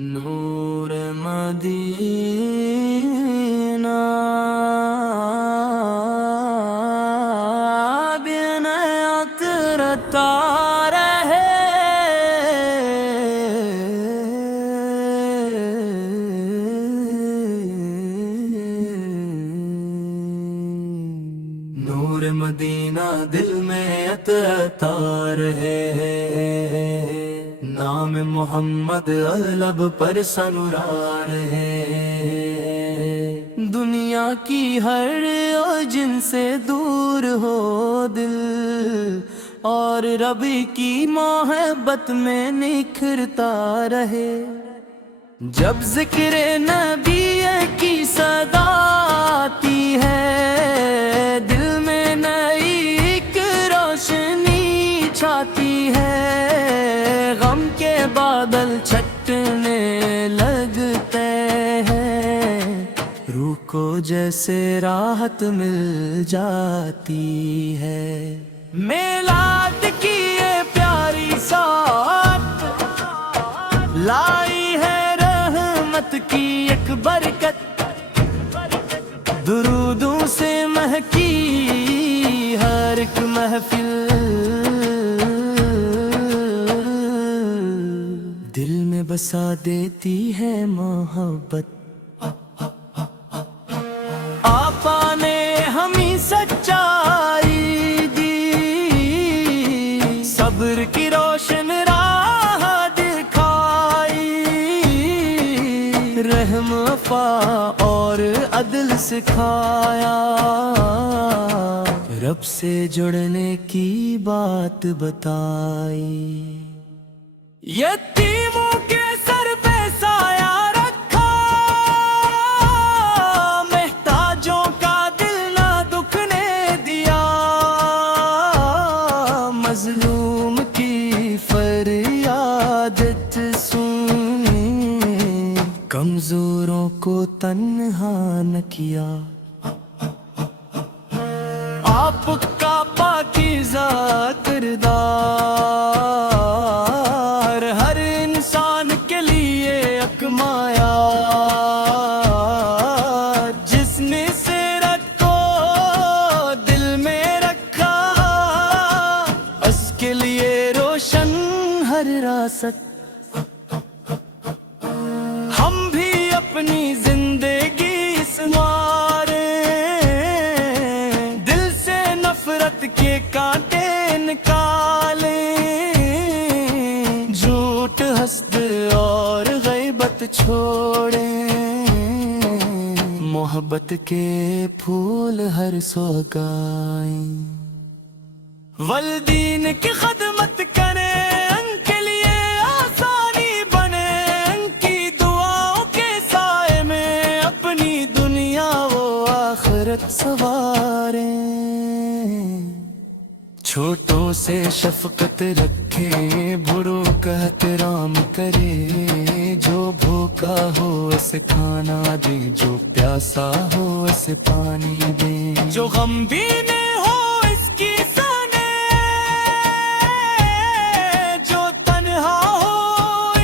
نور مدینہ بنیات رتا رہے، نور مدینہ دل میں عطا رہے، نام محمد لب پر سنورا رہے، دنیا کی ہر جن سے دور ہو دل، اور رب کی محبت میں نکھرتا رہے، جب ذکر نبی کی صدا آتی ہے، دل میں نئی ایک روشنی چھاتی ہے، غم کے بادل چھٹنے لگتے ہیں، روح کو جیسے راحت مل جاتی ہے، میلاد کی یہ پیاری سات لائی ہے رحمت کی ایک برکت، درودوں سے مہکی ہر ایک محفل، دل میں بسا دیتی ہے محبت، آقا نے ہمیں سچائی دی، صبر کی روشن راہ دکھائی، رحم وفا اور عدل سکھایا، رب سے جڑنے کی بات بتائی، یتیموں کے سر پہ سایہ رکھا، محتاجوں کا دل نہ دکھنے دیا، مظلوم کی فریاد سنی، کمزوروں کو تنہا نہ کیا، آپ کا پاکیزہ کردار ہر انسان کے لیے اکمایا، جس نے سیرت کو دل میں رکھا، اس کے لیے روشن ہر راست، ہم بھی اپنی زندگی سنواریں، دل سے نفرت کے کانٹے نکالیں، جھوٹ حسد اور غیبت چھوڑیں، محبت کے پھول ہر سو اگائیں، والدین کی خدمت کریں، ان کے لیے آسانی بنے، ان کی دعاؤں کے سائے میں اپنی دنیا و آخرت سنواریں، چھوٹوں سے شفقت رکھیں، بڑوں کا احترام کریں، جو بھوکا ہو اسے کھانا دیں، جو پیاسا ہو اسے پانی دیں، جو غمگین ہو اس کی سنیں، جو تنہا ہو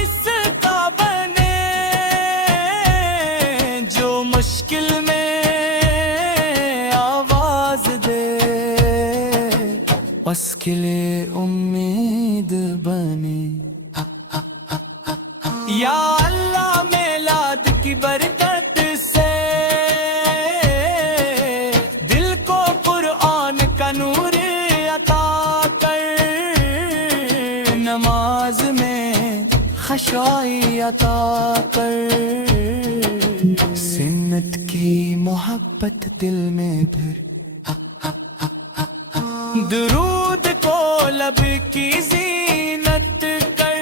اس کا بنے، جو مشکل میں آواز دے اس کے لیے امید بنے، یا اللہ میلاد کی برکت سے دل کو قرآن کا نور عطا کر، نماز میں خشوعی عطا کر، سنت کی محبت دل میں بھر، درود کو لب کی زینت کر،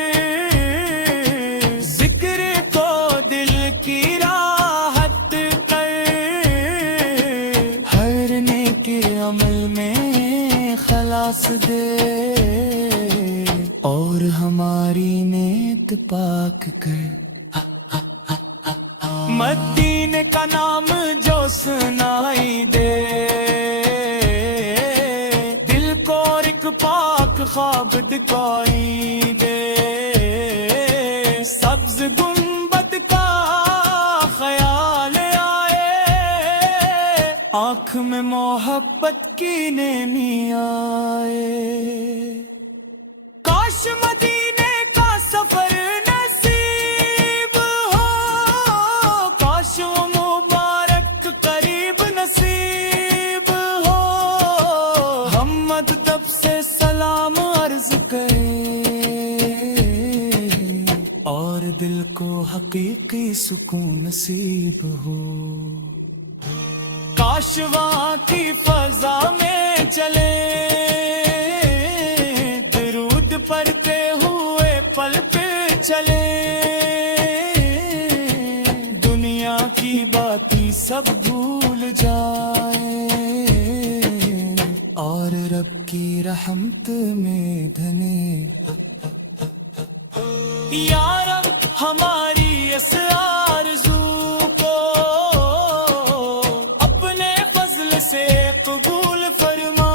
ذکر کو دل کی راحت کر، ہر نیک عمل میں خلاص دے، اور ہماری نیت پاک کر، مدینے کا نام جو سنائی دے، پاک خواب دکھائی دے، سبز گنبد آنکھ میں محبت کی نمی آئے، کاش مدینے کا سفر نصیب ہو، کاش وہ مبارک قریب نصیب ہو، ہم مدب سے سلام عرض کریں اور دل کو حقیقی سکون نصیب ہو، کاش وہاں کی فضا میں چلے، درود پڑھتے ہوئے پل پہ چلے، دنیا کی باتیں سب بھول جائیں اور رب کی رحمت میں دھنے، یا رب ہماری اس آرزو کو اپنے فضل سے قبول فرما،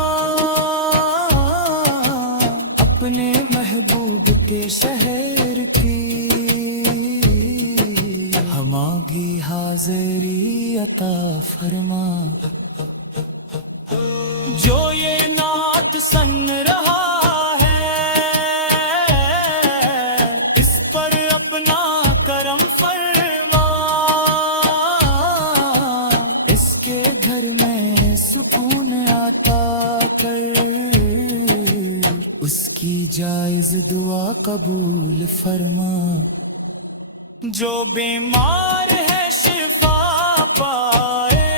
اپنے محبوب کے شہر کی ہماری حاضری عطا فرما، جو یہ نعت سن رہا ہے اس پر اپنا کرم فرما، اس کے گھر میں سکون عطا کر، اس کی جائز دعا قبول فرما، جو بیمار ہے شفا پائے،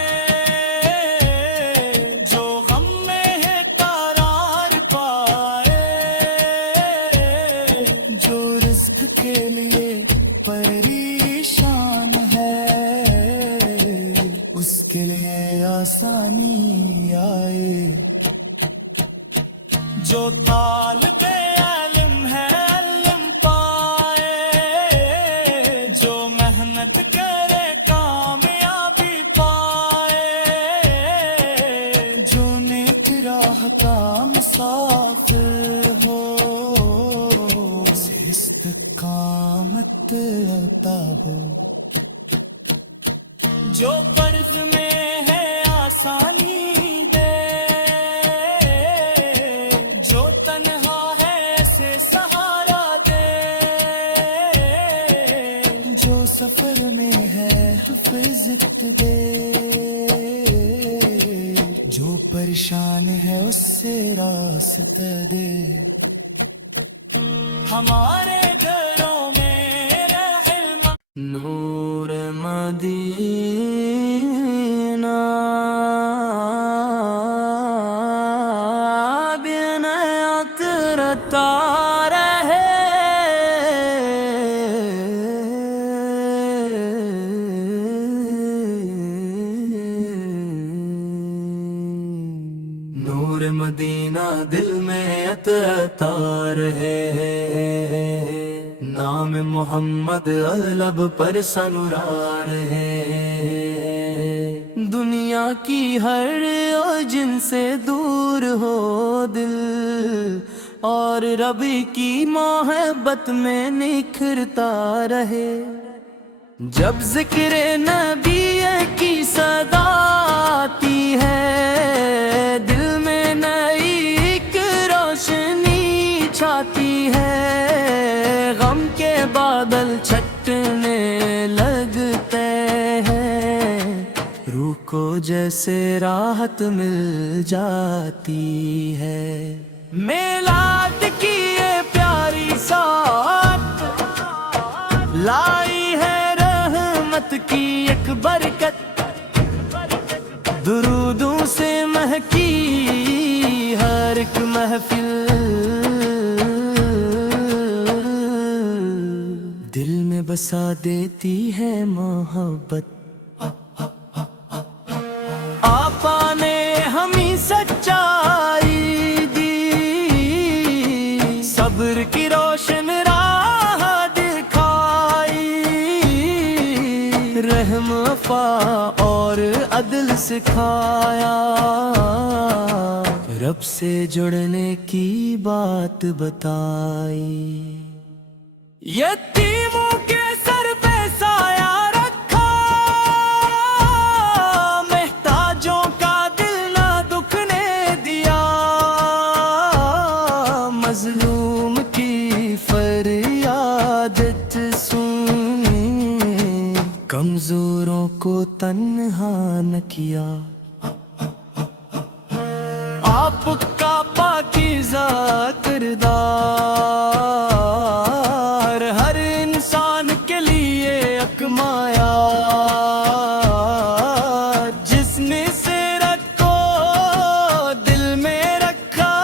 جو غم میں ہے قرار پائے، جو رزق کے لیے پریشان ہے اس کے لیے آسانی آئے، جو طالب علم ہے علم پائے، جو محنت کرے کامیابی پائے، جو نیک راہ کا مسافر ہو اسے استقامت عطا ہو، جو قرض میں ہے آسانی دے، جو تنہا ہے اسے سہارا دے، جو سفر میں ہے حفظت دے، جو پریشان ہے اس سے راستہ دے، ہمارے گھروں میں رحم نور مدینہ بنعت رتا رہے، نور مدینہ دل میں عطا رہے، نام محمد لب پر سنورار ہے، دنیا کی ہر جن سے دور ہو دل اور رب کی محبت میں نکھرتا رہے، جب ذکر نبی کی صدا آتی ہے دل میں نئی ایک روشنی چھاتی ہے، غم کے بادل چھٹنے لگتے ہیں، روح کو جیسے راحت مل جاتی ہے، میلاد کی یہ پیاری سات لائی ہے رحمت کی ایک برکت، درودوں سے مہکی ہر ایک محفل، دل میں بسا دیتی ہے محبت، آپا نے ہمیں سچائی دی، صبر کی روشن راہ دکھائی، رحم وفا اور عدل سکھایا، رب سے جڑنے کی بات بتائی، یتیموں کے سر پہ سایہ رکھا، محتاجوں کمزوروں کو تنہا نہ کیا، آپ کا پاکیزہ کردار ہر انسان کے لیے ایک معیار، جس نے سیرت کو دل میں رکھا،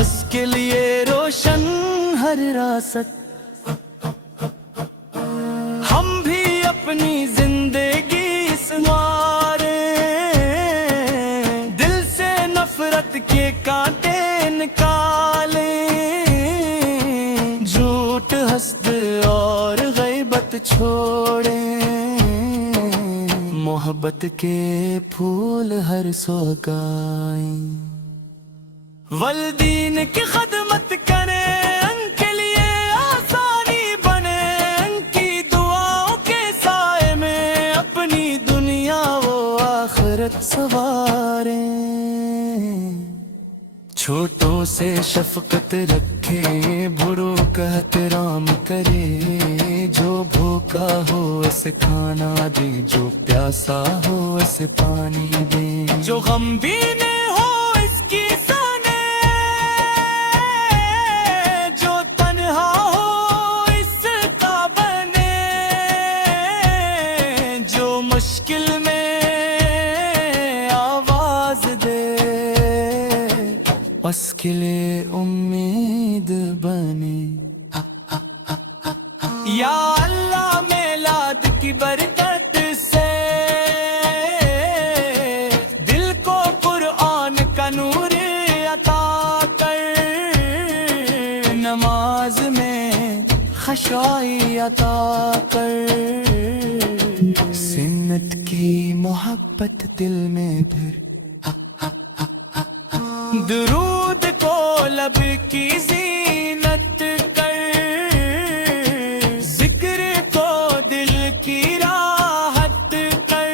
اس کے لیے روشن ہر راست۔ ہم بھی اپنی زندگی سنواریں، دل سے نفرت کے کانٹے نکالیں، جھوٹ حسد اور غیبت چھوڑیں، محبت کے پھول ہر سو اگائیں، والدین کی خدمت کریں، ان کے لیے آسانی بنے، ان کی دعاؤں کے سائے میں اپنی دنیا و آخرت سنواریں، چھوٹوں سے شفقت رکھیں، بڑوں کا احترام کریں، جو بھوکا ہو اسے کھانا دیں، جو پیاسا ہو اسے پانی دیں، جو غمگین ہو اس کی سنیں، جو تنہا ہو اس کا بنے، جو مشکل میں آواز دے اس کے لیے امید بنے۔ یا اللہ میلاد کی برکت سے دل کو قرآن کا نور عطا کر، نماز میں خشوعی عطا کر، سنت کی محبت دل میں بھر، درود کو لب کی زینت کر، ذکر کو دل کی راحت کر،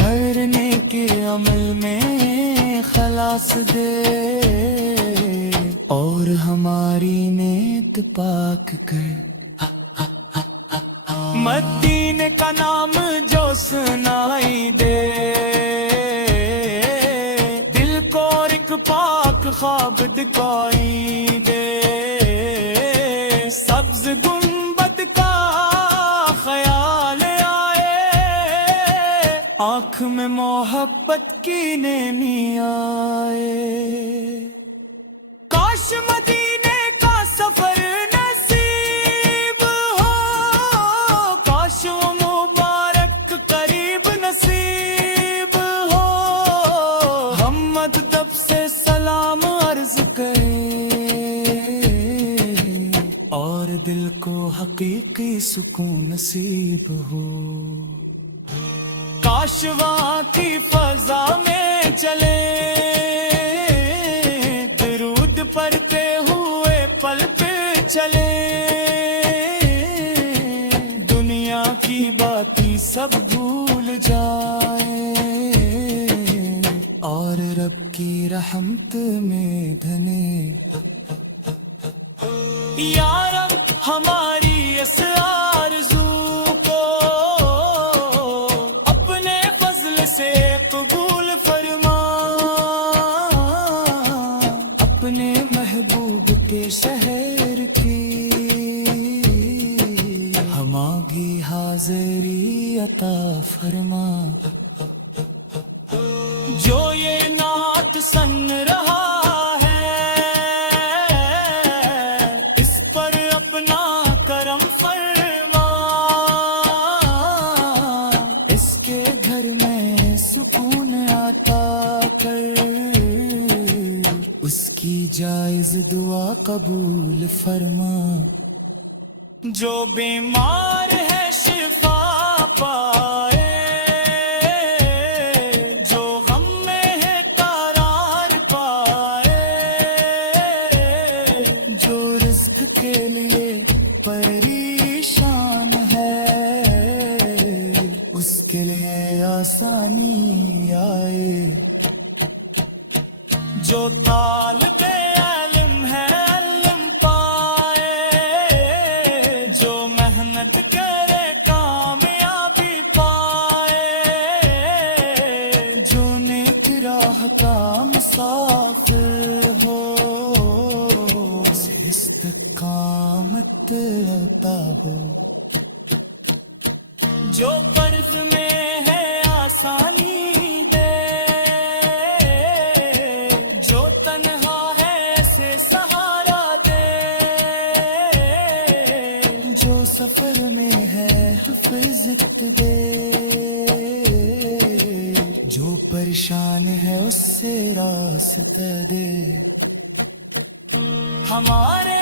ہر نیک عمل میں خلاص دے، اور ہماری نیت پاک کر، مدینے کا نام جو سنائی دے، پاک خواب دکھائی دے، سبز گنبد کا خیال آئے، آنکھ میں محبت کی نمی آئے، کاش مدینے کا سفر نصیب ہو، کاش وہ مبارک قریب نصیب ہو، ہم ادب سے سلام عرض کریں، اور دل کو حقیقی سکون نصیب ہو، کاش وہاں کی فضا میں چلے، درود پڑھتے ہوئے پل پہ چلے، دنیا کی باتیں سب بھول جائیں، اور رب کی رحمت میں دھنے، یا رب ہماری اس آرزو کو اپنے فضل سے قبول فرما، اپنے محبوب کے شہر کی ہماری حاضری عطا فرما، جو یہ نعت سن رہا ہے اس پر اپنا کرم فرما، اس کے گھر میں سکون عطا کر، اس کی جائز دعا قبول فرما، جو بیمار ہے شفا پائے، پریشان ہے اس کے لیے آسانی آئے، جو طالب علم ہے علم پائے، جو محنت ہوتا ہو. جو قرض میں ہے آسانی دے, جو تنہا ہے اسے سہارا دے, جو سفر میں ہے حفاظت دے, جو پریشان ہے اس سے راستہ دے. ہمارے